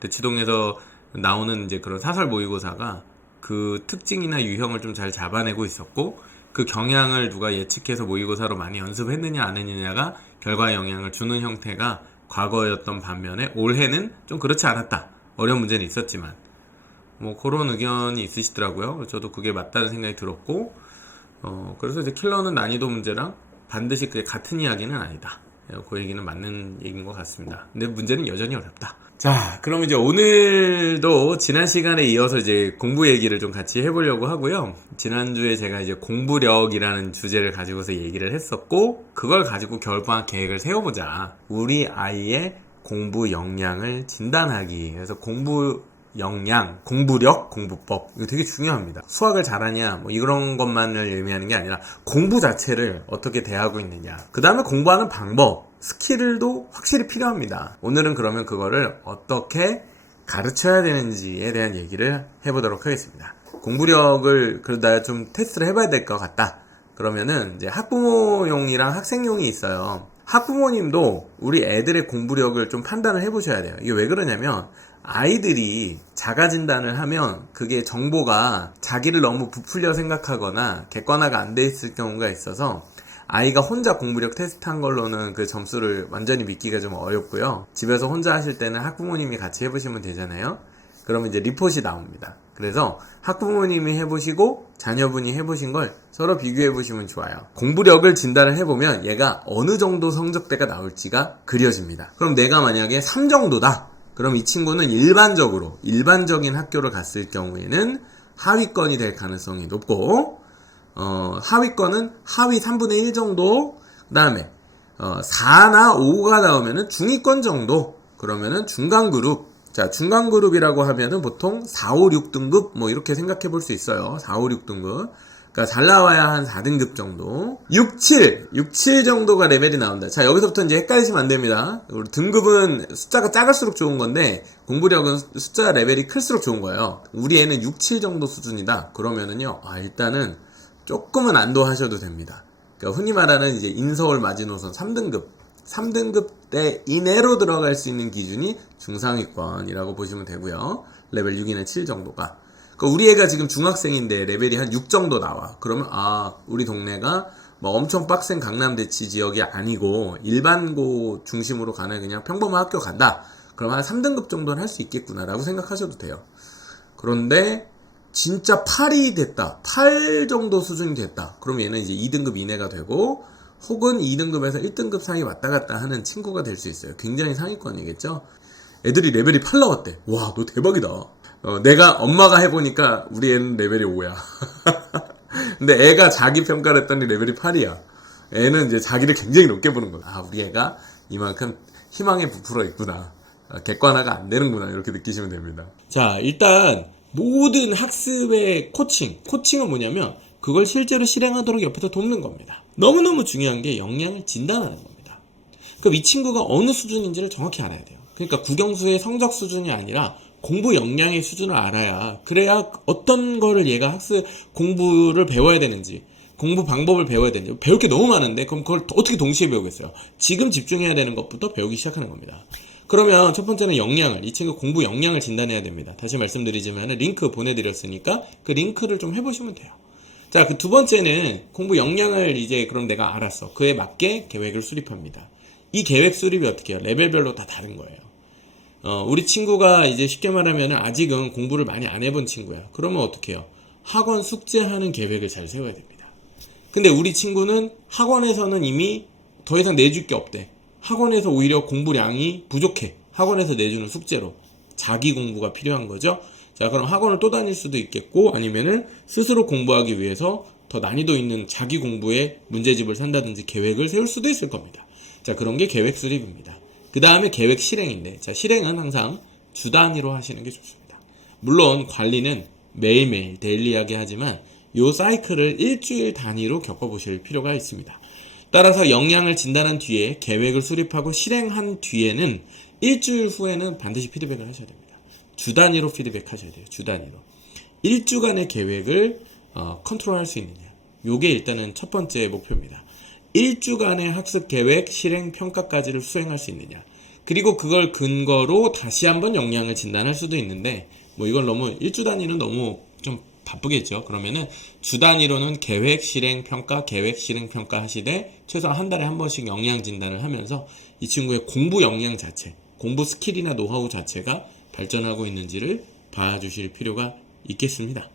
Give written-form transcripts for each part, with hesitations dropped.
대치동에서 나오는 이제 그런 사설 모의고사가 그 특징이나 유형을 좀 잘 잡아내고 있었고, 그 경향을 누가 예측해서 모의고사로 많이 연습했느냐 안 했느냐가 결과에 영향을 주는 형태가 과거였던 반면에 올해는 좀 그렇지 않았다. 어려운 문제는 있었지만 뭐 그런 의견이 있으시더라고요. 저도 그게 맞다는 생각이 들었고, 그래서 이제 킬러는 난이도 문제랑 반드시 그게 같은 이야기는 아니다. 그 얘기는 맞는 얘기인 것 같습니다. 근데 문제는 여전히 어렵다. 자, 그럼 이제 오늘도 지난 시간에 이어서 이제 공부 얘기를 좀 같이 해보려고 하고요. 지난주에 제가 이제 공부력이라는 주제를 가지고서 얘기를 했었고, 그걸 가지고 겨울방학 계획을 세워보자. 우리 아이의 공부 역량을 진단하기. 그래서 공부 역량, 공부력, 공부법, 이거 되게 중요합니다. 수학을 잘하냐 뭐 이런 것만을 의미하는 게 아니라 공부 자체를 어떻게 대하고 있느냐, 그 다음에 공부하는 방법, 스킬도 확실히 필요합니다. 오늘은 그러면 그거를 어떻게 가르쳐야 되는지에 대한 얘기를 해보도록 하겠습니다. 공부력을 그러다 좀 테스트를 해봐야 될 것 같다. 그러면은 이제 학부모용이랑 학생용이 있어요. 학부모님도 우리 애들의 공부력을 좀 판단을 해보셔야 돼요. 이게 왜 그러냐면, 아이들이 자가 진단을 하면 그게 정보가 자기를 너무 부풀려 생각하거나 객관화가 안 돼 있을 경우가 있어서, 아이가 혼자 공부력 테스트한 걸로는 그 점수를 완전히 믿기가 좀 어렵고요. 집에서 혼자 하실 때는 학부모님이 같이 해보시면 되잖아요. 그러면 이제 리포트가 나옵니다. 그래서 학부모님이 해보시고 자녀분이 해보신 걸 서로 비교해보시면 좋아요. 공부력을 진단을 해보면 얘가 어느 정도 성적대가 나올지가 그려집니다. 그럼 내가 만약에 3 정도다. 그럼 이 친구는 일반적인 학교를 갔을 경우에는 하위권이 될 가능성이 높고, 하위권은 하위 3분의 1 정도, 그 다음에 4나 5가 나오면은 중위권 정도, 그러면은 중간그룹. 자, 중간그룹이라고 하면은 보통 4, 5, 6등급 뭐 이렇게 생각해 볼 수 있어요. 4, 5, 6등급. 그러니까 잘 나와야 한 4등급 정도. 6, 7 정도가 레벨이 나온다. 자, 여기서부터 이제 헷갈리시면 안 됩니다. 우리 등급은 숫자가 작을수록 좋은 건데, 공부력은 숫자 레벨이 클수록 좋은 거예요. 우리 애는 6, 7 정도 수준이다. 그러면은요, 일단은 조금은 안도하셔도 됩니다. 그러니까 흔히 말하는 이제 인서울 마지노선 3등급 대 이내로 들어갈 수 있는 기준이 중상위권이라고 보시면 되고요. 레벨 6이나 7 정도가. 그러니까 우리 애가 지금 중학생인데 레벨이 한 6 정도 나와. 그러면 우리 동네가 뭐 엄청 빡센 강남대치 지역이 아니고 일반고 중심으로 가는 그냥 평범한 학교 간다. 그럼 한 3등급 정도는 할 수 있겠구나라고 생각하셔도 돼요. 그런데 진짜 8이 됐다. 8 정도 수준이 됐다. 그럼 얘는 이제 2등급 이내가 되고, 혹은 2등급에서 1등급 사이 왔다 갔다 하는 친구가 될 수 있어요. 굉장히 상위권이겠죠? 애들이 레벨이 8 나왔대. 와, 너 대박이다. 내가 엄마가 해보니까 우리 애는 레벨이 5야. 근데 애가 자기 평가를 했더니 레벨이 8이야. 애는 이제 자기를 굉장히 높게 보는 거야. 우리 애가 이만큼 희망에 부풀어 있구나. 객관화가 안 되는구나. 이렇게 느끼시면 됩니다. 자, 일단 모든 학습의 코칭은 뭐냐면 그걸 실제로 실행하도록 옆에서 돕는 겁니다. 너무너무 중요한 게 역량을 진단하는 겁니다. 그럼 이 친구가 어느 수준인지를 정확히 알아야 돼요. 그러니까 국영수의 성적 수준이 아니라 공부 역량의 수준을 알아야, 그래야 어떤 거를 얘가 공부를 배워야 되는지, 공부 방법을 배워야 되는지, 배울 게 너무 많은데 그럼 그걸 어떻게 동시에 배우겠어요? 지금 집중해야 되는 것부터 배우기 시작하는 겁니다. 그러면 첫 번째는 이 친구 공부 역량을 진단해야 됩니다. 다시 말씀드리지만 링크 보내드렸으니까 그 링크를 좀 해보시면 돼요. 자, 그 두 번째는 공부 역량을 이제 그럼 내가 알았어. 그에 맞게 계획을 수립합니다. 이 계획 수립이 어떻게 해요? 레벨별로 다 다른 거예요. 우리 친구가 이제 쉽게 말하면 아직은 공부를 많이 안 해본 친구야. 그러면 어떻게 해요? 학원 숙제하는 계획을 잘 세워야 됩니다. 근데 우리 친구는 학원에서는 이미 더 이상 내줄 게 없대. 학원에서 오히려 공부량이 부족해. 학원에서 내주는 숙제로. 자기 공부가 필요한 거죠. 자, 그럼 학원을 또 다닐 수도 있겠고, 아니면은 스스로 공부하기 위해서 더 난이도 있는 자기 공부에 문제집을 산다든지 계획을 세울 수도 있을 겁니다. 자, 그런 게 계획 수립입니다. 그 다음에 계획 실행인데, 자, 실행은 항상 주 단위로 하시는 게 좋습니다. 물론 관리는 매일매일 데일리하게 하지만 요 사이클을 일주일 단위로 겪어보실 필요가 있습니다. 따라서 역량을 진단한 뒤에 계획을 수립하고 실행한 뒤에는 일주일 후에는 반드시 피드백을 하셔야 됩니다. 주 단위로 피드백 하셔야 돼요. 주 단위로. 1주간의 계획을 컨트롤할 수 있느냐. 요게 일단은 첫 번째 목표입니다. 1주간의 학습 계획, 실행, 평가까지를 수행할 수 있느냐. 그리고 그걸 근거로 다시 한번 역량을 진단할 수도 있는데, 뭐 이걸 너무 일주 단위는 너무 좀 바쁘겠죠. 그러면은 주 단위로는 계획 실행 평가, 계획 실행 평가 하시되 최소한 한 달에 한 번씩 역량 진단을 하면서 이 친구의 공부 역량 자체, 공부 스킬이나 노하우 자체가 발전하고 있는지를 봐주실 필요가 있겠습니다.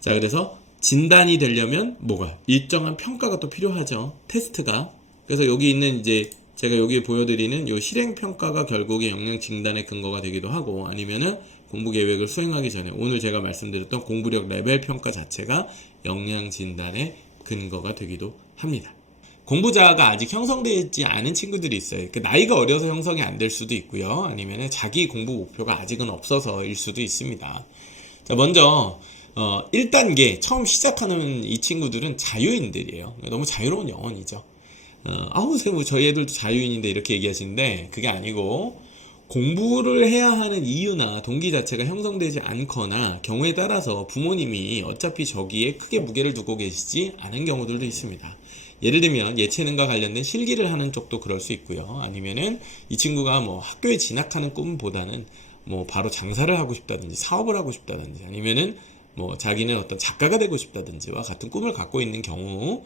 자, 그래서 진단이 되려면 뭐가? 일정한 평가가 또 필요하죠. 테스트가. 그래서 여기 있는 이제 제가 여기 보여드리는 요 실행 평가가 결국에 역량 진단의 근거가 되기도 하고, 아니면은 공부 계획을 수행하기 전에 오늘 제가 말씀드렸던 공부력 레벨 평가 자체가 역량 진단의 근거가 되기도 합니다. 공부 자아가 아직 형성되지 않은 친구들이 있어요. 그 나이가 어려서 형성이 안 될 수도 있고요. 아니면 자기 공부 목표가 아직은 없어서일 수도 있습니다. 자, 먼저 1단계 처음 시작하는 이 친구들은 자유인들이에요. 너무 자유로운 영혼이죠. 선생님 저희 애들도 자유인인데 이렇게 얘기하시는데 그게 아니고, 공부를 해야 하는 이유나 동기 자체가 형성되지 않거나 경우에 따라서 부모님이 어차피 저기에 크게 무게를 두고 계시지 않은 경우들도 있습니다. 예를 들면 예체능과 관련된 실기를 하는 쪽도 그럴 수 있고요. 아니면은 이 친구가 뭐 학교에 진학하는 꿈보다는 뭐 바로 장사를 하고 싶다든지 사업을 하고 싶다든지, 아니면은 뭐 자기는 어떤 작가가 되고 싶다든지와 같은 꿈을 갖고 있는 경우,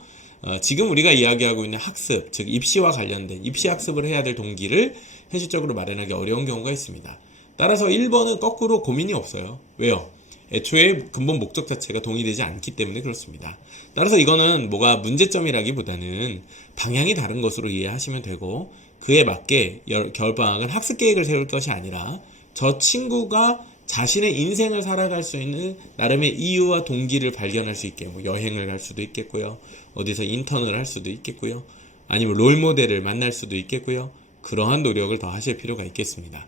지금 우리가 이야기하고 있는 학습, 즉 입시와 관련된 입시 학습을 해야 될 동기를 현실적으로 마련하기 어려운 경우가 있습니다. 따라서 1번은 거꾸로 고민이 없어요. 왜요? 애초에 근본 목적 자체가 동의되지 않기 때문에 그렇습니다. 따라서 이거는 뭐가 문제점이라기보다는 방향이 다른 것으로 이해하시면 되고, 그에 맞게 겨울방학은 학습 계획을 세울 것이 아니라 저 친구가 자신의 인생을 살아갈 수 있는 나름의 이유와 동기를 발견할 수 있게, 뭐 여행을 갈 수도 있겠고요, 어디서 인턴을 할 수도 있겠고요, 아니면 롤모델을 만날 수도 있겠고요. 그러한 노력을 더 하실 필요가 있겠습니다.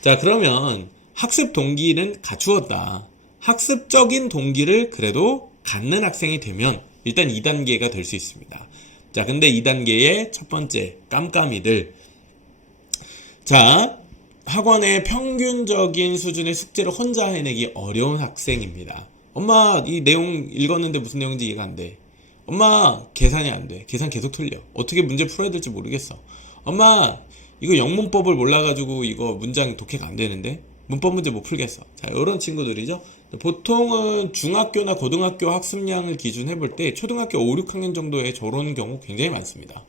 자, 그러면 학습 동기는 갖추었다. 학습적인 동기를 그래도 갖는 학생이 되면 일단 2단계가 될 수 있습니다. 자, 근데 2단계의 첫 번째 깜깜이들. 자, 학원의 평균적인 수준의 숙제를 혼자 해내기 어려운 학생입니다. 엄마, 이 내용 읽었는데 무슨 내용인지 이해가 안 돼. 엄마, 계산이 안 돼. 계산 계속 틀려. 어떻게 문제 풀어야 될지 모르겠어. 엄마, 이거 영문법을 몰라가지고 이거 문장 독해가 안 되는데 문법 문제 못 풀겠어. 자, 이런 친구들이죠. 보통은 중학교나 고등학교 학습량을 기준해 볼 때 초등학교 5, 6학년 정도의 저런 경우 굉장히 많습니다.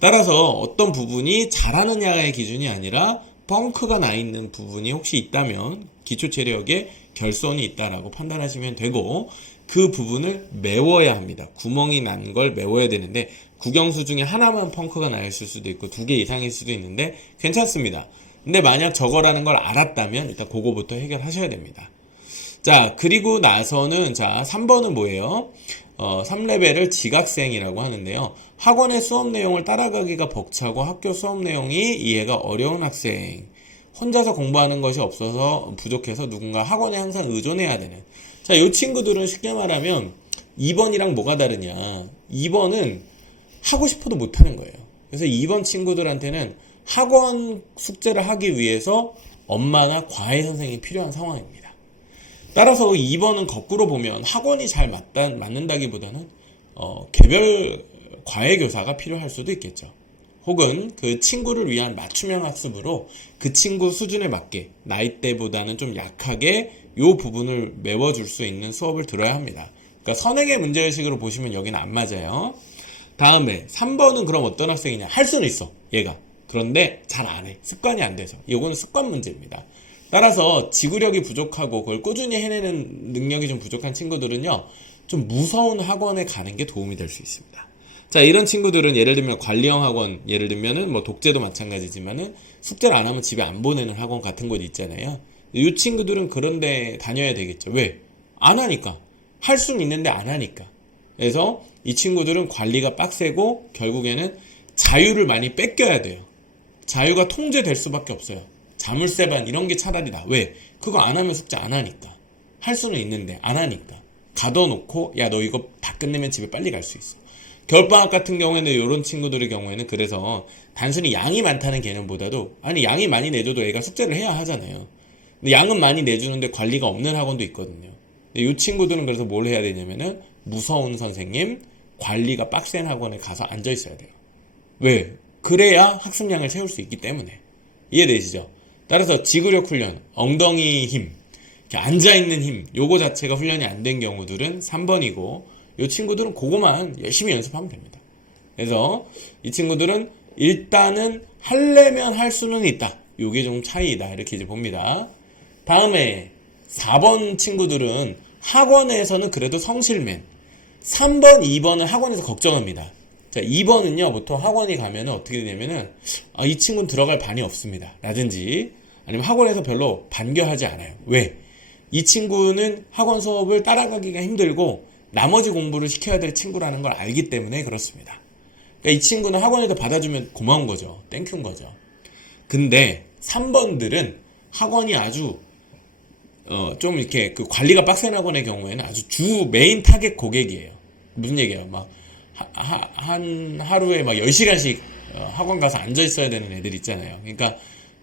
따라서 어떤 부분이 잘하느냐의 기준이 아니라 펑크가 나 있는 부분이 혹시 있다면 기초 체력에 결손이 있다라고 판단하시면 되고, 그 부분을 메워야 합니다. 구멍이 난 걸 메워야 되는데, 국영수 중에 하나만 펑크가 나 있을 수도 있고 2개 이상일 수도 있는데 괜찮습니다. 근데 만약 저거라는 걸 알았다면 일단 그거부터 해결하셔야 됩니다. 자, 그리고 나서는, 자, 3번은 뭐예요? 3레벨을 지각생이라고 하는데요. 학원의 수업 내용을 따라가기가 벅차고 학교 수업 내용이 이해가 어려운 학생. 혼자서 공부하는 것이 없어서 부족해서 누군가 학원에 항상 의존해야 되는. 자, 이 친구들은 쉽게 말하면 2번이랑 뭐가 다르냐. 2번은 하고 싶어도 못하는 거예요. 그래서 2번 친구들한테는 학원 숙제를 하기 위해서 엄마나 과외 선생님이 필요한 상황입니다. 따라서 2번은 거꾸로 보면 학원이 잘 맞는다기보다는 개별 과외 교사가 필요할 수도 있겠죠. 혹은 그 친구를 위한 맞춤형 학습으로 그 친구 수준에 맞게 나이대보다는 좀 약하게 이 부분을 메워줄 수 있는 수업을 들어야 합니다. 그러니까 선행의 문제의식으로 보시면 여기는 안 맞아요. 다음에 3번은 그럼 어떤 학생이냐. 할 수는 있어, 얘가. 그런데 잘 안 해. 습관이 안 돼서. 이건 습관 문제입니다. 따라서 지구력이 부족하고 그걸 꾸준히 해내는 능력이 좀 부족한 친구들은요, 좀 무서운 학원에 가는 게 도움이 될 수 있습니다. 자, 이런 친구들은 예를 들면 관리형 학원, 예를 들면은 뭐 독재도 마찬가지지만은 숙제를 안 하면 집에 안 보내는 학원 같은 곳 있잖아요. 이 친구들은 그런데 다녀야 되겠죠. 왜? 안 하니까. 할 수는 있는데 안 하니까. 그래서 이 친구들은 관리가 빡세고 결국에는 자유를 많이 뺏겨야 돼요. 자유가 통제될 수밖에 없어요. 자물쇠반 이런 게 차라리 나. 왜? 그거 안 하면 숙제 안 하니까. 할 수는 있는데 안 하니까. 가둬놓고 야, 너 이거 다 끝내면 집에 빨리 갈 수 있어. 겨울방학 같은 경우에는 이런 친구들의 경우에는 그래서 단순히 양이 많다는 개념보다도, 아니 양이 많이 내줘도 애가 숙제를 해야 하잖아요. 근데 양은 많이 내주는데 관리가 없는 학원도 있거든요. 근데 이 친구들은 그래서 뭘 해야 되냐면은 무서운 선생님, 관리가 빡센 학원에 가서 앉아 있어야 돼요. 왜? 그래야 학습량을 채울 수 있기 때문에. 이해되시죠? 따라서 지구력 훈련, 엉덩이 힘, 이렇게 앉아있는 힘, 요거 자체가 훈련이 안 된 경우들은 3번이고, 이 친구들은 그거만 열심히 연습하면 됩니다. 그래서 이 친구들은 일단은 하려면 할 수는 있다. 요게 좀 차이다. 이렇게 이제 봅니다. 다음에 4번 친구들은 학원에서는 그래도 성실맨. 3번, 2번은 학원에서 걱정합니다. 자, 2번은요, 보통 학원이 가면은 어떻게 되냐면은, 이 친구는 들어갈 반이 없습니다. 라든지, 아니면 학원에서 별로 반겨하지 않아요. 왜? 이 친구는 학원 수업을 따라가기가 힘들고, 나머지 공부를 시켜야 될 친구라는 걸 알기 때문에 그렇습니다. 그러니까 이 친구는 학원에서 받아주면 고마운 거죠. 땡큐인 거죠. 근데 3번들은 학원이 아주 좀 이렇게 그 관리가 빡센 학원의 경우에는 아주 주 메인 타겟 고객이에요. 무슨 얘기예요? 막 한 하루에 막 10시간씩 학원 가서 앉아 있어야 되는 애들 있잖아요. 그러니까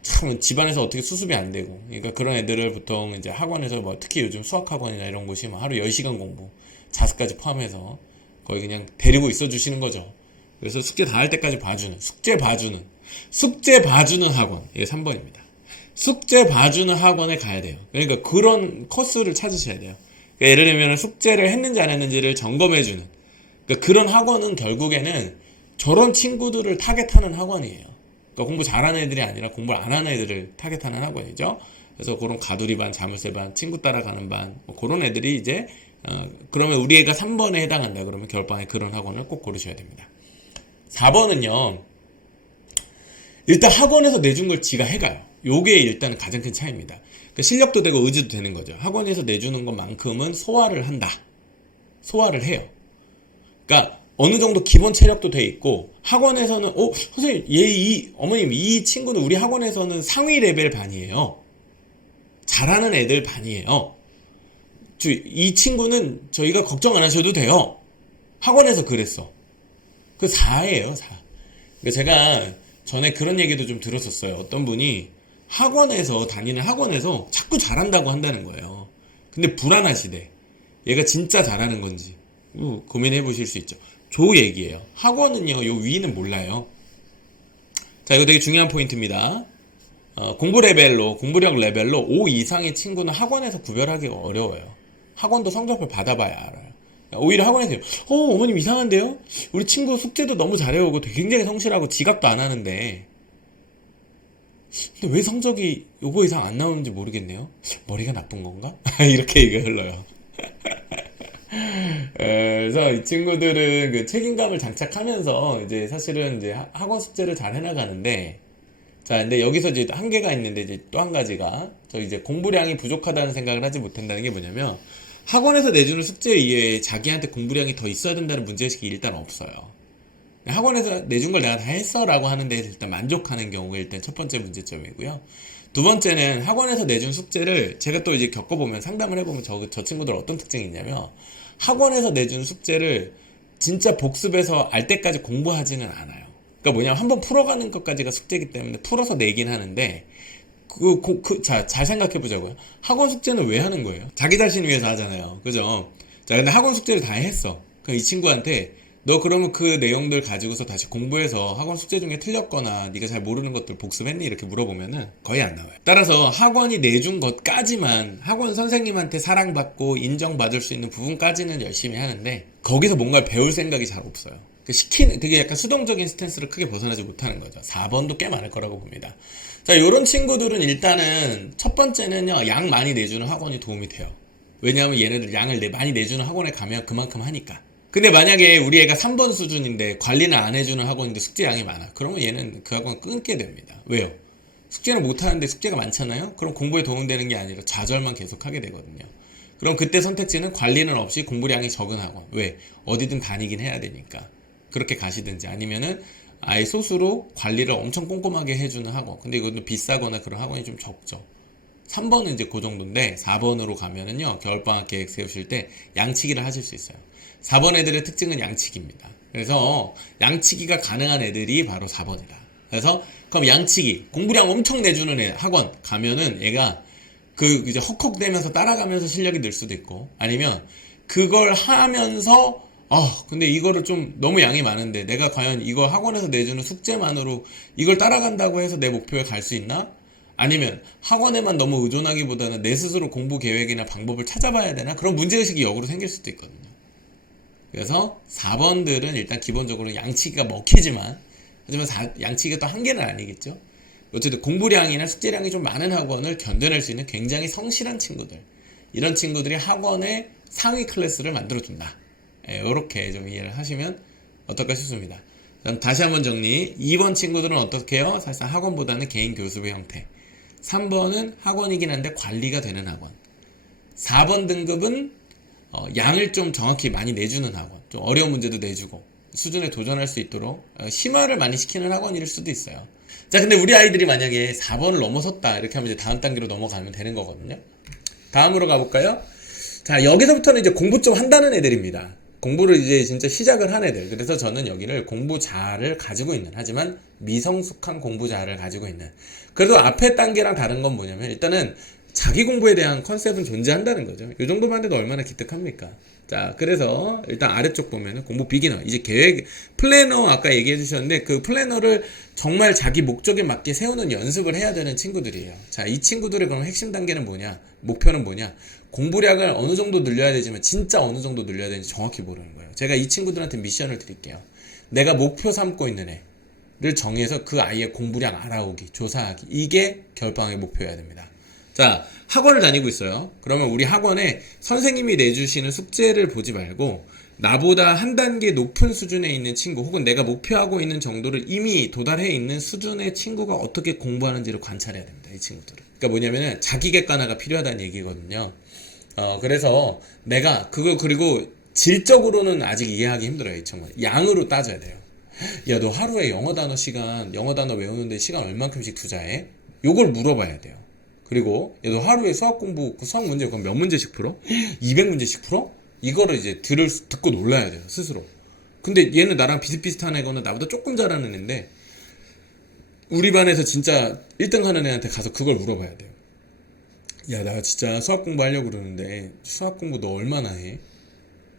참 집안에서 어떻게 수습이 안 되고, 그러니까 그런 애들을 보통 이제 학원에서 뭐 특히 요즘 수학 학원이나 이런 곳이 막 하루 10시간 공부, 자습까지 포함해서 거의 그냥 데리고 있어 주시는 거죠. 그래서 숙제 다 할 때까지 봐주는, 숙제 봐주는 학원. 이게 3번입니다. 숙제 봐주는 학원에 가야 돼요. 그러니까 그런 코스를 찾으셔야 돼요. 그러니까 예를 들면 숙제를 했는지 안 했는지를 점검해주는, 그러니까 그런 학원은 결국에는 저런 친구들을 타겟하는 학원이에요. 그러니까 공부 잘하는 애들이 아니라 공부를 안 하는 애들을 타겟하는 학원이죠. 그래서 그런 가두리 반, 자물쇠 반, 친구 따라가는 반, 뭐 그런 애들이 이제 그러면 우리 애가 3번에 해당한다 그러면 겨울방에 그런 학원을 꼭 고르셔야 됩니다. 4번은요, 일단 학원에서 내준 걸 지가 해가요. 요게 일단 가장 큰 차이입니다. 그러니까 실력도 되고 의지도 되는 거죠. 학원에서 내주는 것만큼은 소화를 한다. 소화를 해요. 그러니까 어느 정도 기본 체력도 돼 있고, 학원에서는 선생님, 어머님, 이 친구는 우리 학원에서는 상위 레벨 반이에요. 잘하는 애들 반이에요. 이 친구는 저희가 걱정 안 하셔도 돼요. 학원에서 그랬어. 그 4예요, 4. 그러니까 제가 전에 그런 얘기도 좀 들었었어요. 어떤 분이 다니는 학원에서 자꾸 잘한다고 한다는 거예요. 근데 불안하시대. 얘가 진짜 잘하는 건지 고민해 보실 수 있죠. 조 얘기예요. 학원은요, 요 위는 몰라요. 자, 이거 되게 중요한 포인트입니다. 공부력 레벨로 5 이상의 친구는 학원에서 구별하기가 어려워요. 학원도 성적표 받아봐야 알아요. 오히려 학원에서 어머님 이상한데요? 우리 친구 숙제도 너무 잘해오고 굉장히 성실하고 지각도 안 하는데 근데 왜 성적이 요거 이상 안 나오는지 모르겠네요. 머리가 나쁜 건가? 이렇게 얘기가 흘러요. 그래서 이 친구들은 그 책임감을 장착하면서 이제 사실은 이제 학원 숙제를 잘 해나가는데, 자, 근데 여기서 이제 한계가 있는데, 이제 또 한 가지가 저 이제 공부량이 부족하다는 생각을 하지 못한다는 게 뭐냐면, 학원에서 내주는 숙제 이외에 자기한테 공부량이 더 있어야 된다는 문제의식이 일단 없어요. 학원에서 내준 걸 내가 다 했어 라고 하는데 일단 만족하는 경우가 일단 첫 번째 문제점이고요. 두 번째는 학원에서 내준 숙제를 제가 또 이제 겪어보면, 상담을 해보면 저 친구들 어떤 특징이 있냐면, 학원에서 내준 숙제를 진짜 복습해서 알 때까지 공부하지는 않아요. 그러니까 뭐냐면 한번 풀어가는 것까지가 숙제이기 때문에 풀어서 내긴 하는데, 잘 생각해보자고요. 학원 숙제는 왜 하는 거예요? 자기 자신 위해서 하잖아요. 그죠? 자, 근데 학원 숙제를 다 했어. 그럼 이 친구한테 너 그러면 그 내용들 가지고서 다시 공부해서 학원 숙제 중에 틀렸거나 네가 잘 모르는 것들 복습했니? 이렇게 물어보면은 거의 안 나와요. 따라서 학원이 내준 것까지만, 학원 선생님한테 사랑받고 인정받을 수 있는 부분까지는 열심히 하는데 거기서 뭔가를 배울 생각이 잘 없어요. 되게 약간 수동적인 스탠스를 크게 벗어나지 못하는 거죠. 4번도 꽤 많을 거라고 봅니다. 자, 요런 친구들은 일단은 첫 번째는요, 양 많이 내주는 학원이 도움이 돼요. 왜냐하면 얘네들 양을 많이 내주는 학원에 가면 그만큼 하니까. 근데 만약에 우리 애가 3번 수준인데 관리는 안 해주는 학원인데 숙제 양이 많아. 그러면 얘는 그 학원 끊게 됩니다. 왜요? 숙제는 못하는데 숙제가 많잖아요? 그럼 공부에 도움되는 게 아니라 좌절만 계속 하게 되거든요. 그럼 그때 선택지는 관리는 없이 공부량이 적은 학원. 왜? 어디든 다니긴 해야 되니까. 그렇게 가시든지, 아니면은 아예 소수로 관리를 엄청 꼼꼼하게 해주는 학원. 근데 이것도 비싸거나 그런 학원이 좀 적죠. 3번은 이제 그 정도인데 4번으로 가면은요, 겨울방학 계획 세우실 때 양치기를 하실 수 있어요. 4번 애들의 특징은 양치기입니다. 그래서 양치기가 가능한 애들이 바로 4번이다. 그래서 그럼 양치기, 공부량 엄청 내주는 학원 가면은 얘가 이제 헉헉대면서 따라가면서 실력이 늘 수도 있고, 아니면 그걸 하면서 근데 이거를 좀 너무 양이 많은데 내가 과연 이거 학원에서 내주는 숙제만으로 이걸 따라간다고 해서 내 목표에 갈 수 있나? 아니면 학원에만 너무 의존하기보다는 내 스스로 공부 계획이나 방법을 찾아봐야 되나? 그런 문제의식이 역으로 생길 수도 있거든요. 그래서 4번들은 일단 기본적으로 양치기가 먹히지만, 하지만 양치기가 또 한계는 아니겠죠. 어쨌든 공부량이나 숙제량이 좀 많은 학원을 견뎌낼 수 있는 굉장히 성실한 친구들, 이런 친구들이 학원의 상위 클래스를 만들어준다. 이렇게 좀 이해를 하시면 어떨까 싶습니다. 다시 한번 정리. 2번 친구들은 어떻게 해요? 사실상 학원보다는 개인 교습의 형태. 3번은 학원이긴 한데 관리가 되는 학원. 4번 등급은 양을 좀 정확히 많이 내주는 학원, 좀 어려운 문제도 내주고 수준에 도전할 수 있도록 심화를 많이 시키는 학원일 수도 있어요. 자, 근데 우리 아이들이 만약에 4번을 넘어섰다 이렇게 하면 이제 다음 단계로 넘어가면 되는 거거든요. 다음으로 가볼까요? 자, 여기서부터는 이제 공부 좀 한다는 애들입니다. 공부를 이제 진짜 시작을 한 애들. 그래서 저는 여기를 공부자를 가지고 있는, 하지만 미성숙한 공부자를 가지고 있는. 그래도 앞에 단계랑 다른 건 뭐냐면 일단은 자기 공부에 대한 컨셉은 존재한다는 거죠. 이 정도만 해도 얼마나 기특합니까? 자, 그래서 일단 아래쪽 보면은 공부 비기너, 이제 계획, 플래너 아까 얘기해 주셨는데 그 플래너를 정말 자기 목적에 맞게 세우는 연습을 해야 되는 친구들이에요. 자, 이 친구들의 그럼 핵심 단계는 뭐냐? 목표는 뭐냐? 공부량을 어느 정도 늘려야 되지만 진짜 어느 정도 늘려야 되는지 정확히 모르는 거예요. 제가 이 친구들한테 미션을 드릴게요. 내가 목표 삼고 있는 애를 정해서 그 아이의 공부량 알아오기, 조사하기, 이게 겨울방학의 목표여야 됩니다. 자, 학원을 다니고 있어요. 그러면 우리 학원에 선생님이 내주시는 숙제를 보지 말고 나보다 한 단계 높은 수준에 있는 친구, 혹은 내가 목표하고 있는 정도를 이미 도달해 있는 수준의 친구가 어떻게 공부하는지를 관찰해야 됩니다. 이 친구들은. 그러니까 뭐냐면은 자기 객관화가 필요하다는 얘기거든요. 그래서 내가 그걸, 그리고 질적으로는 아직 이해하기 힘들어요. 이 친구는. 양으로 따져야 돼요. 야, 너 하루에 영어 단어 외우는데 시간 얼만큼씩 투자해? 요걸 물어봐야 돼요. 그리고 얘도 하루에 수학 공부, 그 수학 문제 그럼 몇 문제씩 풀어? 200문제씩 풀어? 이거를 이제 듣고 놀라야 돼요, 스스로. 근데 얘는 나랑 비슷비슷한 애거나 나보다 조금 잘하는 애인데 우리 반에서 진짜 1등 하는 애한테 가서 그걸 물어봐야 돼요. 야, 나 진짜 수학 공부하려고 그러는데 수학 공부 너 얼마나 해?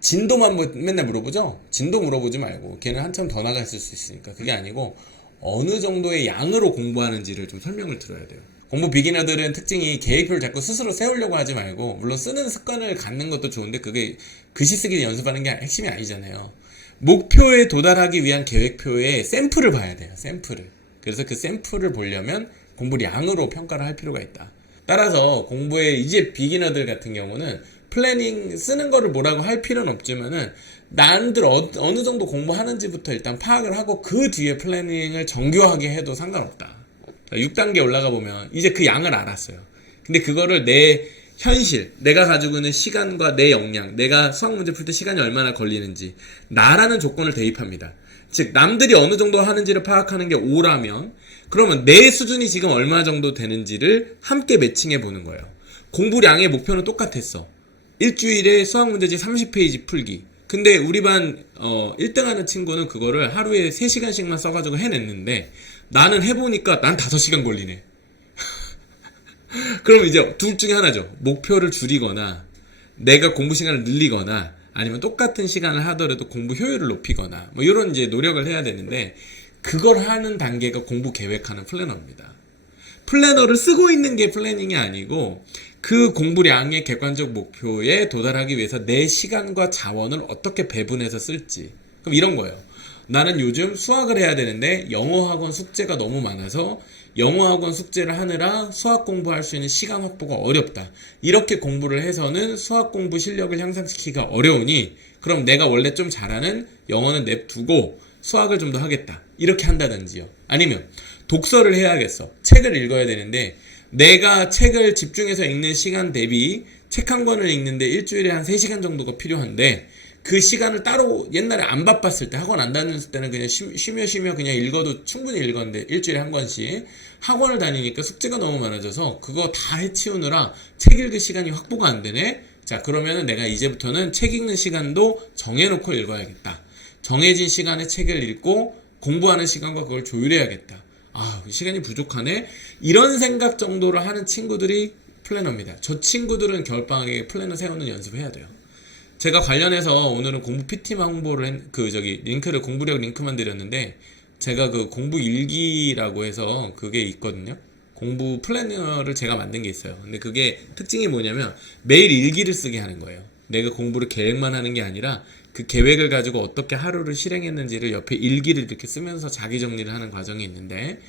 진도만 맨날 물어보죠? 진도 물어보지 말고 걔는 한참 더 나갔을 수 있으니까 그게 아니고 어느 정도의 양으로 공부하는지를 좀 설명을 들어야 돼요. 공부 비기너들은 특징이 계획표를 자꾸 스스로 세우려고 하지 말고, 물론 쓰는 습관을 갖는 것도 좋은데 그게 글씨 쓰기 연습하는 게 핵심이 아니잖아요. 목표에 도달하기 위한 계획표의 샘플을 봐야 돼요. 샘플을. 그래서 그 샘플을 보려면 공부량으로 평가를 할 필요가 있다. 따라서 공부에 이제 비기너들 같은 경우는 플래닝 쓰는 거를 뭐라고 할 필요는 없지만은 남들 어느 정도 공부하는지부터 일단 파악을 하고 그 뒤에 플래닝을 정교하게 해도 상관없다. 6단계 올라가 보면 이제 그 양을 알았어요. 근데 그거를 내 현실, 내가 가지고 있는 시간과 내 역량, 내가 수학 문제 풀 때 시간이 얼마나 걸리는지, 나라는 조건을 대입합니다. 즉 남들이 어느 정도 하는지를 파악하는 게 O라면, 그러면 내 수준이 지금 얼마 정도 되는지를 함께 매칭해 보는 거예요. 공부량의 목표는 똑같았어. 일주일에 수학 문제집 30페이지 풀기. 근데 우리 반 1등 하는 친구는 그거를 하루에 3시간씩만 써가지고 해냈는데 나는 해보니까 난 5시간 걸리네. 그럼 이제 둘 중에 하나죠. 목표를 줄이거나 내가 공부 시간을 늘리거나 아니면 똑같은 시간을 하더라도 공부 효율을 높이거나 뭐 이런 이제 노력을 해야 되는데, 그걸 하는 단계가 공부 계획하는 플래너입니다. 플래너를 쓰고 있는 게 플래닝이 아니고 그 공부량의 객관적 목표에 도달하기 위해서 내 시간과 자원을 어떻게 배분해서 쓸지. 그럼 이런 거예요. 나는 요즘 수학을 해야 되는데 영어학원 숙제가 너무 많아서 영어학원 숙제를 하느라 수학 공부할 수 있는 시간 확보가 어렵다. 이렇게 공부를 해서는 수학 공부 실력을 향상시키기가 어려우니 그럼 내가 원래 좀 잘하는 영어는 냅두고 수학을 좀 더 하겠다. 이렇게 한다든지요. 아니면 독서를 해야겠어. 책을 읽어야 되는데 내가 책을 집중해서 읽는 시간 대비 책 한 권을 읽는데 일주일에 한 3시간 정도가 필요한데 그 시간을 따로 옛날에 안 바빴을 때, 학원 안 다녔을 때는 그냥 쉬며 그냥 읽어도 충분히 읽었는데 일주일에 한 권씩, 학원을 다니니까 숙제가 너무 많아져서 그거 다 해치우느라 책 읽을 시간이 확보가 안 되네. 자, 그러면은 내가 이제부터는 책 읽는 시간도 정해놓고 읽어야겠다. 정해진 시간에 책을 읽고 공부하는 시간과 그걸 조율해야겠다. 시간이 부족하네. 이런 생각 정도를 하는 친구들이 플래너입니다. 저 친구들은 겨울방학에 플래너 세우는 연습을 해야 돼요. 제가 관련해서 오늘은 공부 PT만 홍보를 링크를 공부력 링크만 드렸는데, 제가 그 공부 일기라고 해서 그게 있거든요. 공부 플래너를 제가 만든 게 있어요. 근데 그게 특징이 뭐냐면 매일 일기를 쓰게 하는 거예요. 내가 공부를 계획만 하는 게 아니라 그 계획을 가지고 어떻게 하루를 실행했는지를 옆에 일기를 이렇게 쓰면서 자기 정리를 하는 과정이 있는데,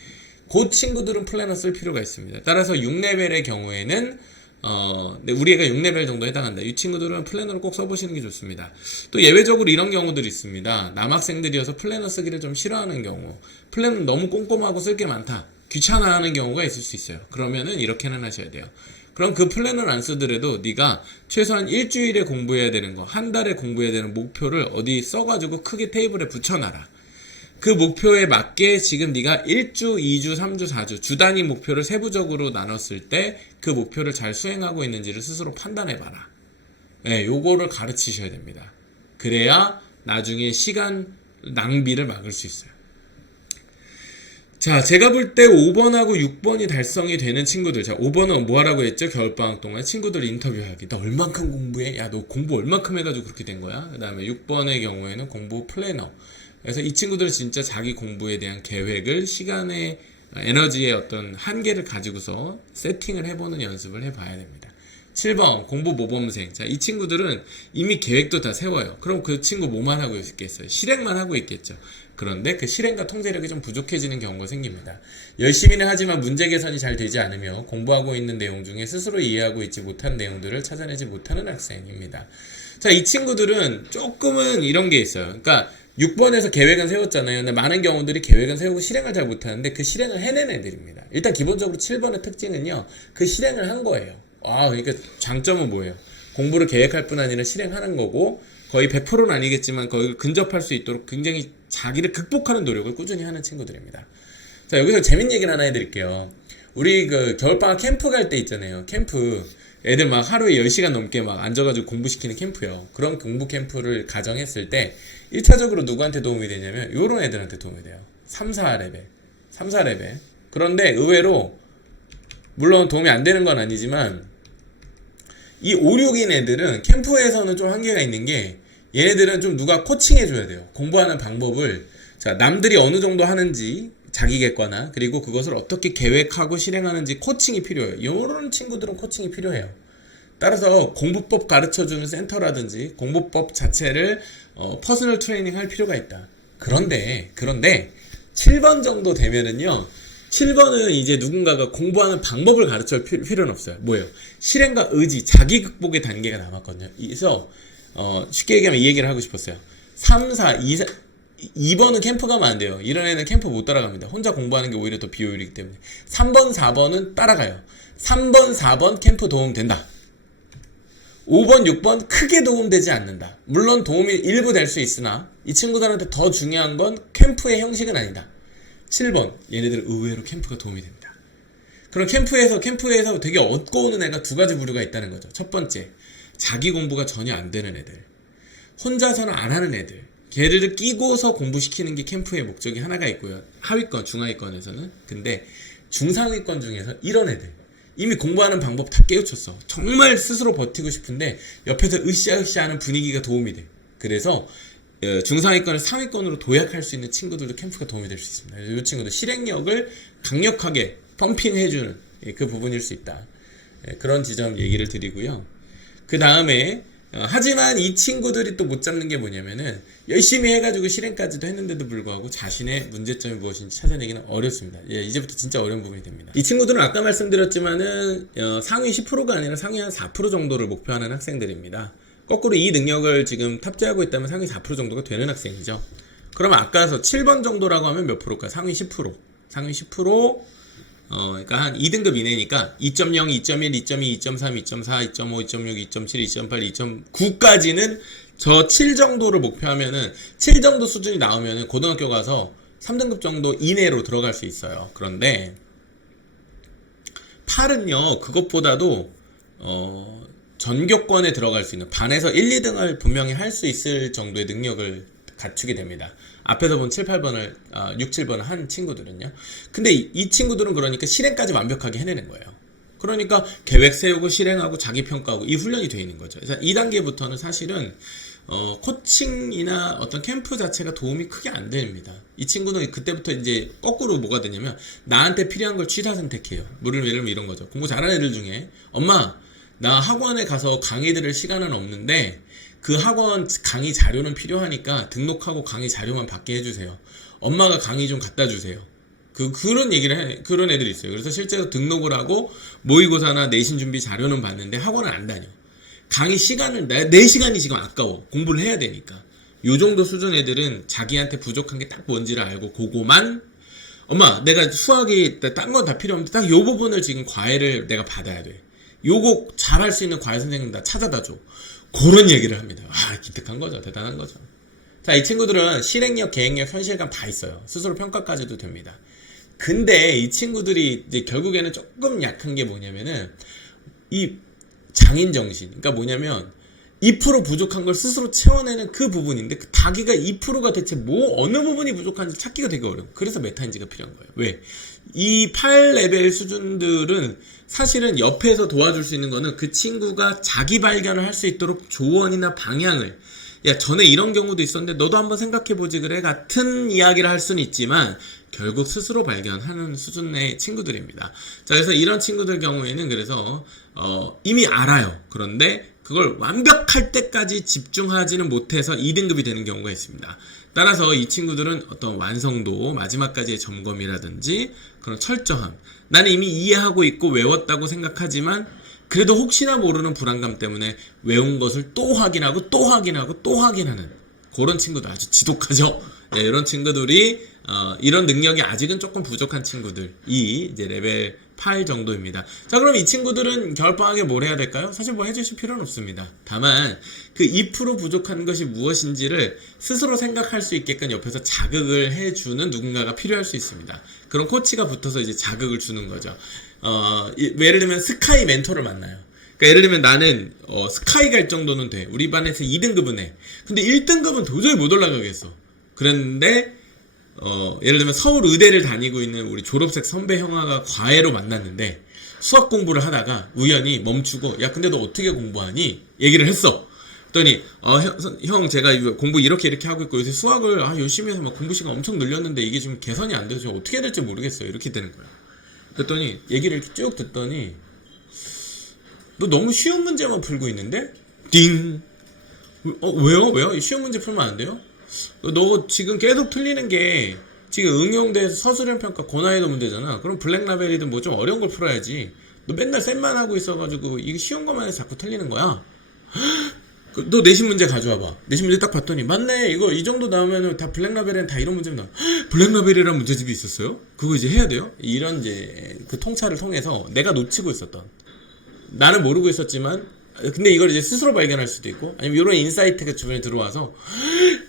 그 친구들은 플래너 쓸 필요가 있습니다. 따라서 6레벨의 경우에는 우리 애가 6레벨 정도 해당한다. 이 친구들은 플래너를 꼭 써보시는 게 좋습니다. 또 예외적으로 이런 경우들이 있습니다. 남학생들이어서 플래너 쓰기를 좀 싫어하는 경우, 플래너는 너무 꼼꼼하고 쓸 게 많다, 귀찮아하는 경우가 있을 수 있어요. 그러면은 이렇게는 하셔야 돼요. 그럼 그 플래너를 안 쓰더라도 네가 최소한 일주일에 공부해야 되는 거, 한 달에 공부해야 되는 목표를 어디 써가지고 크게 테이블에 붙여놔라. 그 목표에 맞게 지금 네가 1주, 2주, 3주, 4주 주 단위 목표를 세부적으로 나눴을 때 그 목표를 잘 수행하고 있는지를 스스로 판단해봐라. 네, 요거를 가르치셔야 됩니다. 그래야 나중에 시간 낭비를 막을 수 있어요. 자, 제가 볼 때 5번하고 6번이 달성이 되는 친구들. 자, 5번은 뭐 하라고 했죠? 겨울방학 동안 친구들 인터뷰하기. 너 얼만큼 공부해? 야, 너 공부 얼만큼 해가지고 그렇게 된 거야? 그 다음에 6번의 경우에는 공부 플래너. 그래서 이 친구들은 진짜 자기 공부에 대한 계획을, 시간의 에너지의 어떤 한계를 가지고서 세팅을 해보는 연습을 해봐야 됩니다. 7번 공부 모범생. 자, 이 친구들은 이미 계획도 다 세워요. 그럼 그 친구 뭐만 하고 있겠어요? 실행만 하고 있겠죠. 그런데 그 실행과 통제력이 좀 부족해지는 경우가 생깁니다. 열심히는 하지만 문제 개선이 잘 되지 않으며 공부하고 있는 내용 중에 스스로 이해하고 있지 못한 내용들을 찾아내지 못하는 학생입니다. 자, 이 친구들은 조금은 이런 게 있어요. 그러니까 6번에서 계획은 세웠잖아요. 근데 많은 경우들이 계획은 세우고 실행을 잘 못하는데 그 실행을 해낸 애들입니다. 일단 기본적으로 7번의 특징은요, 그 실행을 한 거예요. 그러니까 장점은 뭐예요? 공부를 계획할 뿐 아니라 실행하는 거고, 거의 100%는 아니겠지만 거의 근접할 수 있도록 굉장히 자기를 극복하는 노력을 꾸준히 하는 친구들입니다. 자, 여기서 재밌는 얘기를 하나 해드릴게요. 우리 그 겨울방학 캠프 갈 때 있잖아요. 캠프. 애들 막 하루에 10시간 넘게 막 앉아가지고 공부시키는 캠프요. 그런 공부 캠프를 가정했을 때 1차적으로 누구한테 도움이 되냐면 요런 애들한테 도움이 돼요. 3, 4레벨. 3, 4레벨. 그런데 의외로 물론 도움이 안 되는 건 아니지만 이 5, 6인 애들은 캠프에서는 좀 한계가 있는 게, 얘네들은 좀 누가 코칭해줘야 돼요. 공부하는 방법을. 자, 남들이 어느 정도 하는지 자기 객관화, 그리고 그것을 어떻게 계획하고 실행하는지 코칭이 필요해요. 이런 친구들은 코칭이 필요해요. 따라서 공부법 가르쳐주는 센터라든지 공부법 자체를 퍼스널 트레이닝 할 필요가 있다. 그런데 7번 정도 되면은요, 7번은 이제 누군가가 공부하는 방법을 가르쳐 줄 필요는 없어요. 뭐예요? 실행과 의지, 자기 극복의 단계가 남았거든요. 그래서 쉽게 얘기하면 이 얘기를 하고 싶었어요. 3, 4, 2번은 캠프 가면 안 돼요. 이런 애는 캠프 못 따라갑니다. 혼자 공부하는 게 오히려 더 비효율이기 때문에. 3번, 4번은 따라가요. 3번, 4번 캠프 도움 된다. 5번, 6번 크게 도움되지 않는다. 물론 도움이 일부 될 수 있으나 이 친구들한테 더 중요한 건 캠프의 형식은 아니다. 7번, 얘네들 의외로 캠프가 도움이 됩니다. 그럼 캠프에서 되게 얻고 오는 애가 두 가지 부류가 있다는 거죠. 첫 번째, 자기 공부가 전혀 안 되는 애들, 혼자서는 안 하는 애들, 걔를 끼고서 공부시키는 게 캠프의 목적이 하나가 있고요. 하위권, 중하위권에서는. 근데 중상위권 중에서 이런 애들, 이미 공부하는 방법 다 깨우쳤어. 정말 스스로 버티고 싶은데 옆에서 으쌰으쌰 하는 분위기가 도움이 돼. 그래서 중상위권을 상위권으로 도약할 수 있는 친구들도 캠프가 도움이 될 수 있습니다. 이 친구들 실행력을 강력하게 펌핑해주는 그 부분일 수 있다. 그런 지점 얘기를 드리고요. 그 다음에 하지만 이 친구들이 또 못 잡는 게 뭐냐면은 열심히 해가지고 실행까지도 했는데도 불구하고 자신의 문제점이 무엇인지 찾아내기는 어렵습니다. 이제부터 진짜 어려운 부분이 됩니다. 이 친구들은 아까 말씀드렸지만은 상위 10%가 아니라 상위 한 4% 정도를 목표하는 학생들입니다. 거꾸로 이 능력을 지금 탑재하고 있다면 상위 4% 정도가 되는 학생이죠. 그러면 아까서 7번 정도라고 하면 몇 프로일까? 상위 10%. 상위 10%, 그러니까 한 2등급 이내니까 2.0, 2.1, 2.2, 2.3, 2.4, 2.5, 2.6, 2.7, 2.8, 2.9까지는 저 7 정도를 목표하면은 7 정도 수준이 나오면은 고등학교 가서 3등급 정도 이내로 들어갈 수 있어요. 그런데 8은요, 그것보다도 전교권에 들어갈 수 있는, 반에서 1, 2등을 분명히 할 수 있을 정도의 능력을 갖추게 됩니다. 앞에서 본 7, 8번을 6, 7번을 한 친구들은요. 근데 이 친구들은 그러니까 실행까지 완벽하게 해내는 거예요. 그러니까 계획 세우고 실행하고 자기 평가하고 이 훈련이 돼 있는 거죠. 그래서 2단계부터는 사실은 코칭이나 어떤 캠프 자체가 도움이 크게 안 됩니다. 이 친구는 그때부터 이제 거꾸로 뭐가 되냐면 나한테 필요한 걸 취사 선택해요. 예를 들면 이런 거죠. 공부 잘하는 애들 중에 엄마 나 학원에 가서 강의 들을 시간은 없는데 그 학원 강의 자료는 필요하니까 등록하고 강의 자료만 받게 해주세요. 엄마가 강의 좀 갖다 주세요. 그런 얘기를 해, 그런 애들이 있어요. 그래서 실제로 등록을 하고 모의고사나 내신 준비 자료는 받는데 학원은 안 다녀. 강의 시간을, 내 시간이 지금 아까워. 공부를 해야 되니까. 요 정도 수준 애들은 자기한테 부족한 게 딱 뭔지를 알고, 그거만, 엄마, 내가 수학이, 딴 건 다 필요 없는데, 딱 요 부분을 지금 과외를 내가 받아야 돼. 요거 잘할 수 있는 과외 선생님 나 찾아다 줘. 그런 얘기를 합니다. 아, 기특한 거죠. 대단한 거죠. 자, 이 친구들은 실행력, 계획력, 현실감 다 있어요. 스스로 평가까지도 됩니다. 근데 이 친구들이 이제 결국에는 조금 약한 게 뭐냐면은, 이 장인 정신. 그러니까 뭐냐면 2% 부족한 걸 스스로 채워내는 그 부분인데 그 자기가 2%가 대체 어느 부분이 부족한지 찾기가 되게 어려워. 그래서 메타인지가 필요한 거예요. 왜? 이 8레벨 수준들은 사실은 옆에서 도와줄 수 있는 거는 그 친구가 자기 발견을 할 수 있도록 조언이나 방향을, 야 전에 이런 경우도 있었는데 너도 한번 생각해보지 그래 같은 이야기를 할 수는 있지만 결국 스스로 발견하는 수준의 친구들입니다. 자, 그래서 이런 친구들 경우에는 그래서 이미 알아요. 그런데 그걸 완벽할 때까지 집중하지는 못해서 2등급이 되는 경우가 있습니다. 따라서 이 친구들은 어떤 완성도, 마지막까지의 점검이라든지 그런 철저함, 나는 이미 이해하고 있고 외웠다고 생각하지만 그래도 혹시나 모르는 불안감 때문에 외운 것을 또 확인하고 또 확인하고 또 확인하는 그런 친구들, 아주 지독하죠. 네, 이런 친구들이 이런 능력이 아직은 조금 부족한 친구들이 이제 레벨 8 정도입니다. 자, 그럼 이 친구들은 겨울방학에 뭘 해야 될까요? 사실 뭐 해주실 필요는 없습니다. 다만 그 2% 부족한 것이 무엇인지를 스스로 생각할 수 있게끔 옆에서 자극을 해주는 누군가가 필요할 수 있습니다. 그런 코치가 붙어서 이제 자극을 주는 거죠. 예를 들면 스카이 멘토를 만나요. 그러니까 예를 들면 나는 스카이 갈 정도는 돼. 우리 반에서 2등급은 해. 근데 1등급은 도저히 못 올라가겠어. 그랬는데 예를 들면 서울 의대를 다니고 있는 우리 졸업생 선배 형아가 과외로 만났는데 수학 공부를 하다가 우연히 멈추고, 야 근데 너 어떻게 공부하니? 얘기를 했어. 그랬더니 형 제가 공부 이렇게 하고 있고 요새 수학을 열심히 해서 막 공부 시간 엄청 늘렸는데 이게 좀 개선이 안 돼서 어떻게 해야 될지 모르겠어요. 이렇게 되는 거야. 그랬더니 얘기를 이렇게 쭉 듣더니 너 너무 쉬운 문제만 풀고 있는데? 띵! 왜요? 쉬운 문제 풀면 안 돼요? 너 지금 계속 틀리는 게 지금 응용돼서 서술형 평가 고난이도 문제잖아. 그럼 블랙라벨이든 뭐 좀 어려운 걸 풀어야지. 너 맨날 쌤만 하고 있어가지고 이게 쉬운 것만 해서 자꾸 틀리는 거야. 너 내신 문제 가져와봐. 내신 문제 딱 봤더니 맞네. 이거 이 정도 나오면은 다 블랙라벨에는 다 이런 문제 나와. 블랙라벨이란 문제집이 있었어요? 그거 이제 해야 돼요? 이런 이제 그 통찰을 통해서 내가 놓치고 있었던, 나는 모르고 있었지만 근데 이걸 이제 스스로 발견할 수도 있고, 아니면 이런 인사이트가 주변에 들어와서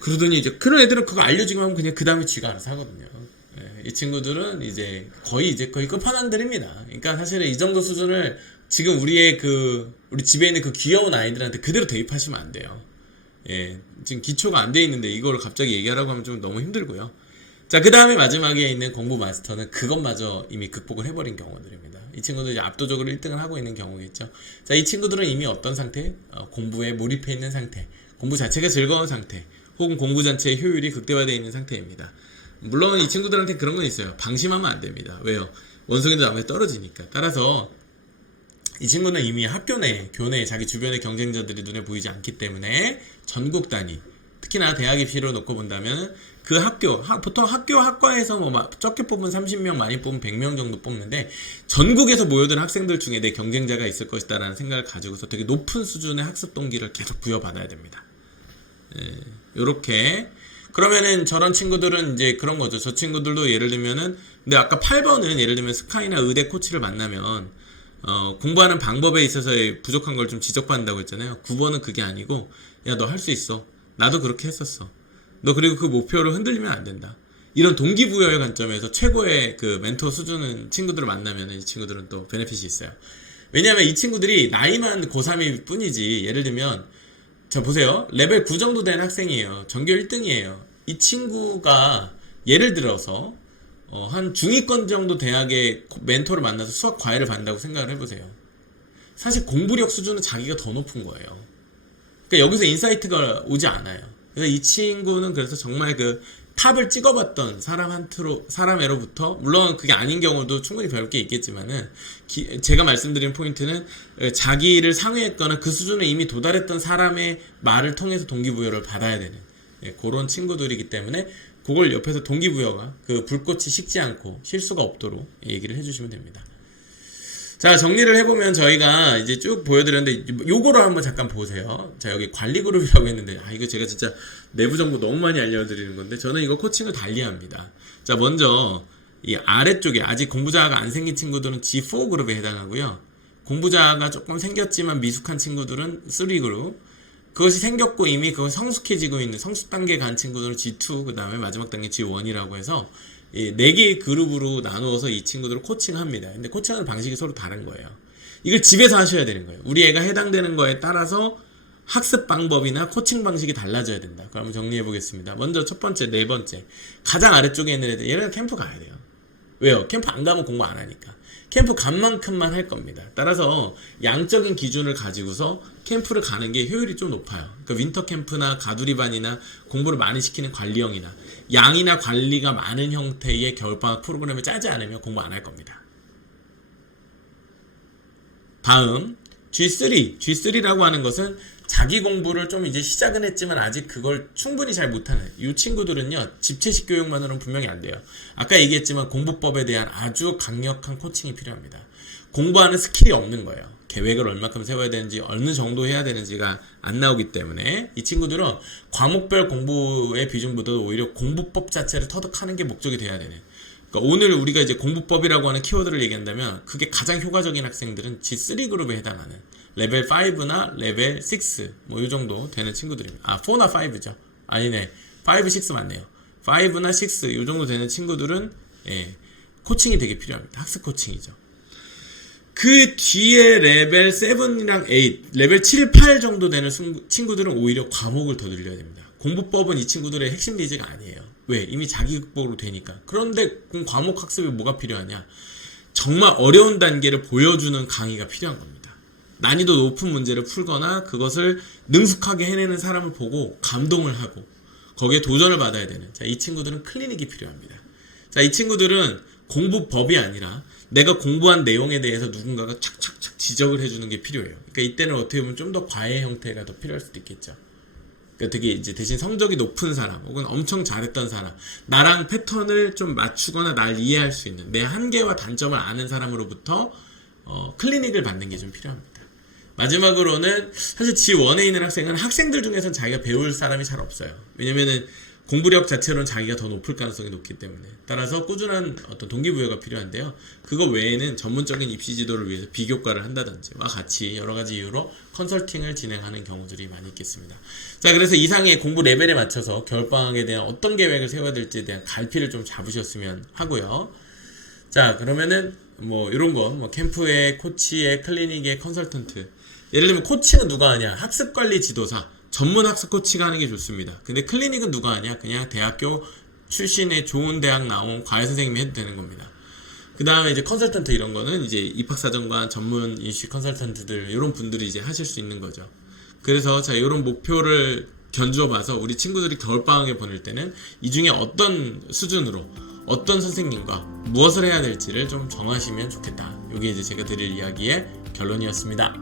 그러더니 이제 그런 애들은 그거 알려주기만 하면 그냥 그 다음에 쥐가 알아서 하거든요. 이 친구들은 이제 거의 끝판왕들입니다. 그러니까 사실은 이 정도 수준을 지금 우리 집에 있는 그 귀여운 아이들한테 그대로 대입하시면 안 돼요. 예, 지금 기초가 안 돼 있는데 이걸 갑자기 얘기하라고 하면 좀 너무 힘들고요. 자, 그 다음에 마지막에 있는 공부 마스터는 그것마저 이미 극복을 해버린 경우들입니다. 이 친구들이 압도적으로 1등을 하고 있는 경우겠죠. 자, 이 친구들은 이미 어떤 상태? 공부에 몰입해 있는 상태, 공부 자체가 즐거운 상태, 혹은 공부 자체의 효율이 극대화되어 있는 상태입니다. 물론 이 친구들한테 그런 건 있어요. 방심하면 안 됩니다. 왜요? 원숭이도 앞에 떨어지니까. 따라서 이 친구는 이미 학교 내, 교내, 자기 주변의 경쟁자들이 눈에 보이지 않기 때문에 전국 단위, 특히나 대학 입시로 놓고 본다면 그 보통 학과에서 뭐 적게 뽑으면 30명, 많이 뽑으면 100명 정도 뽑는데 전국에서 모여든 학생들 중에 내 경쟁자가 있을 것이다 라는 생각을 가지고서 되게 높은 수준의 학습 동기를 계속 부여받아야 됩니다. 요렇게. 그러면은 저런 친구들은 이제 그런 거죠. 저 친구들도 예를 들면은, 근데 아까 8번은 예를 들면 스카이나 의대 코치를 만나면 공부하는 방법에 있어서의 부족한 걸 좀 지적받는다고 했잖아요. 9번은 그게 아니고, 야 너 할 수 있어. 나도 그렇게 했었어. 너 그리고 그 목표를 흔들리면 안 된다. 이런 동기부여의 관점에서 최고의 그 멘토 수준의 친구들을 만나면 이 친구들은 또 베네핏이 있어요. 왜냐하면 이 친구들이 나이만 고3일 뿐이지, 예를 들면 자 보세요. 레벨 9 정도 된 학생이에요. 전교 1등이에요. 이 친구가 예를 들어서 한 중위권 정도 대학의 멘토를 만나서 수학 과외를 받는다고 생각을 해보세요. 사실 공부력 수준은 자기가 더 높은 거예요. 그러니까 여기서 인사이트가 오지 않아요. 그래서 이 친구는 그래서 정말 그 탑을 찍어봤던 사람으로부터, 물론 그게 아닌 경우도 충분히 배울 게 있겠지만은, 제가 말씀드린 포인트는 자기를 상회했거나 그 수준에 이미 도달했던 사람의 말을 통해서 동기부여를 받아야 되는 그런 친구들이기 때문에, 그걸 옆에서 동기부여가 그 불꽃이 식지 않고 실수가 없도록 얘기를 해주시면 됩니다. 자, 정리를 해보면 저희가 이제 쭉 보여드렸는데, 요거로 한번 잠깐 보세요. 자, 여기 관리 그룹이라고 했는데, 이거 제가 진짜 내부 정보 너무 많이 알려드리는 건데, 저는 이거 코칭을 달리 합니다. 자, 먼저 이 아래쪽에 아직 공부자가 안 생긴 친구들은 G4 그룹에 해당하고요. 공부자가 조금 생겼지만 미숙한 친구들은 3 그룹, 그것이 생겼고 이미 그걸 성숙해지고 있는 성숙 단계에 간 친구들은 G2, 그 다음에 마지막 단계 G1이라고 해서 이 4개의 그룹으로 나누어서 이 친구들을 코칭합니다. 근데 코칭하는 방식이 서로 다른 거예요. 이걸 집에서 하셔야 되는 거예요. 우리 애가 해당되는 거에 따라서 학습 방법이나 코칭 방식이 달라져야 된다. 그럼 정리해 보겠습니다. 먼저 첫 번째, 네 번째. 가장 아래쪽에 있는 애들, 얘네는 캠프 가야 돼요. 왜요? 캠프 안 가면 공부 안 하니까. 캠프 간 만큼만 할 겁니다. 따라서 양적인 기준을 가지고서 캠프를 가는 게 효율이 좀 높아요. 그러니까 윈터 캠프나 가두리반이나 공부를 많이 시키는 관리형이나 양이나 관리가 많은 형태의 겨울방학 프로그램을 짜지 않으면 공부 안 할 겁니다. 다음 G3라고 하는 것은 자기 공부를 좀 이제 시작은 했지만 아직 그걸 충분히 잘 못하는 이 친구들은요, 집체식 교육만으로는 분명히 안 돼요. 아까 얘기했지만 공부법에 대한 아주 강력한 코칭이 필요합니다. 공부하는 스킬이 없는 거예요. 계획을 얼마큼 세워야 되는지, 어느 정도 해야 되는지가 안 나오기 때문에 이 친구들은 과목별 공부의 비중보다 오히려 공부법 자체를 터득하는 게 목적이 돼야 되는. 그러니까 오늘 우리가 이제 공부법이라고 하는 키워드를 얘기한다면 그게 가장 효과적인 학생들은 G3 그룹에 해당하는 레벨 5나 레벨 6 뭐 이 정도 되는 친구들입니다. 4나 5죠. 아니네. 5, 6 맞네요. 5나 6 이 정도 되는 친구들은 코칭이 되게 필요합니다. 학습 코칭이죠. 그 뒤에 레벨 7이랑 8, 레벨 7, 8 정도 되는 친구들은 오히려 과목을 더 늘려야 됩니다. 공부법은 이 친구들의 핵심 니즈가 아니에요. 왜? 이미 자기 극복으로 되니까. 그런데 과목 학습에 뭐가 필요하냐? 정말 어려운 단계를 보여주는 강의가 필요한 겁니다. 난이도 높은 문제를 풀거나 그것을 능숙하게 해내는 사람을 보고 감동을 하고 거기에 도전을 받아야 되는, 자, 이 친구들은 클리닉이 필요합니다. 자, 이 친구들은 공부법이 아니라 내가 공부한 내용에 대해서 누군가가 착착착 지적을 해주는 게 필요해요. 그러니까 이때는 어떻게 보면 좀 더 과외 형태가 더 필요할 수도 있겠죠. 그러니까 되게 이제 대신 성적이 높은 사람 혹은 엄청 잘했던 사람, 나랑 패턴을 좀 맞추거나 날 이해할 수 있는 내 한계와 단점을 아는 사람으로부터 클리닉을 받는 게 좀 필요합니다. 마지막으로는 사실 G1에 있는 학생은 학생들 중에서는 자기가 배울 사람이 잘 없어요. 왜냐면은 공부력 자체로는 자기가 더 높을 가능성이 높기 때문에. 따라서 꾸준한 어떤 동기부여가 필요한데요. 그거 외에는 전문적인 입시 지도를 위해서 비교과를 한다든지와 같이 여러 가지 이유로 컨설팅을 진행하는 경우들이 많이 있겠습니다. 자, 그래서 이상의 공부 레벨에 맞춰서 겨울방학에 대한 어떤 계획을 세워야 될지에 대한 갈피를 좀 잡으셨으면 하고요. 자, 그러면은 뭐 이런 거, 뭐 캠프의 코치의 클리닉의 컨설턴트. 예를 들면 코치는 누가 하냐? 학습관리 지도사. 전문 학습 코치가 하는 게 좋습니다. 근데 클리닉은 누가 하냐? 그냥 대학교 출신의 좋은 대학 나온 과외 선생님이 해도 되는 겁니다. 그 다음에 이제 컨설턴트 이런 거는 이제 입학사정관 전문 인식 컨설턴트들 이런 분들이 이제 하실 수 있는 거죠. 그래서 자, 이런 목표를 견주어 봐서 우리 친구들이 겨울방학에 보낼 때는 이 중에 어떤 수준으로 어떤 선생님과 무엇을 해야 될지를 좀 정하시면 좋겠다. 이게 이제 제가 드릴 이야기의 결론이었습니다.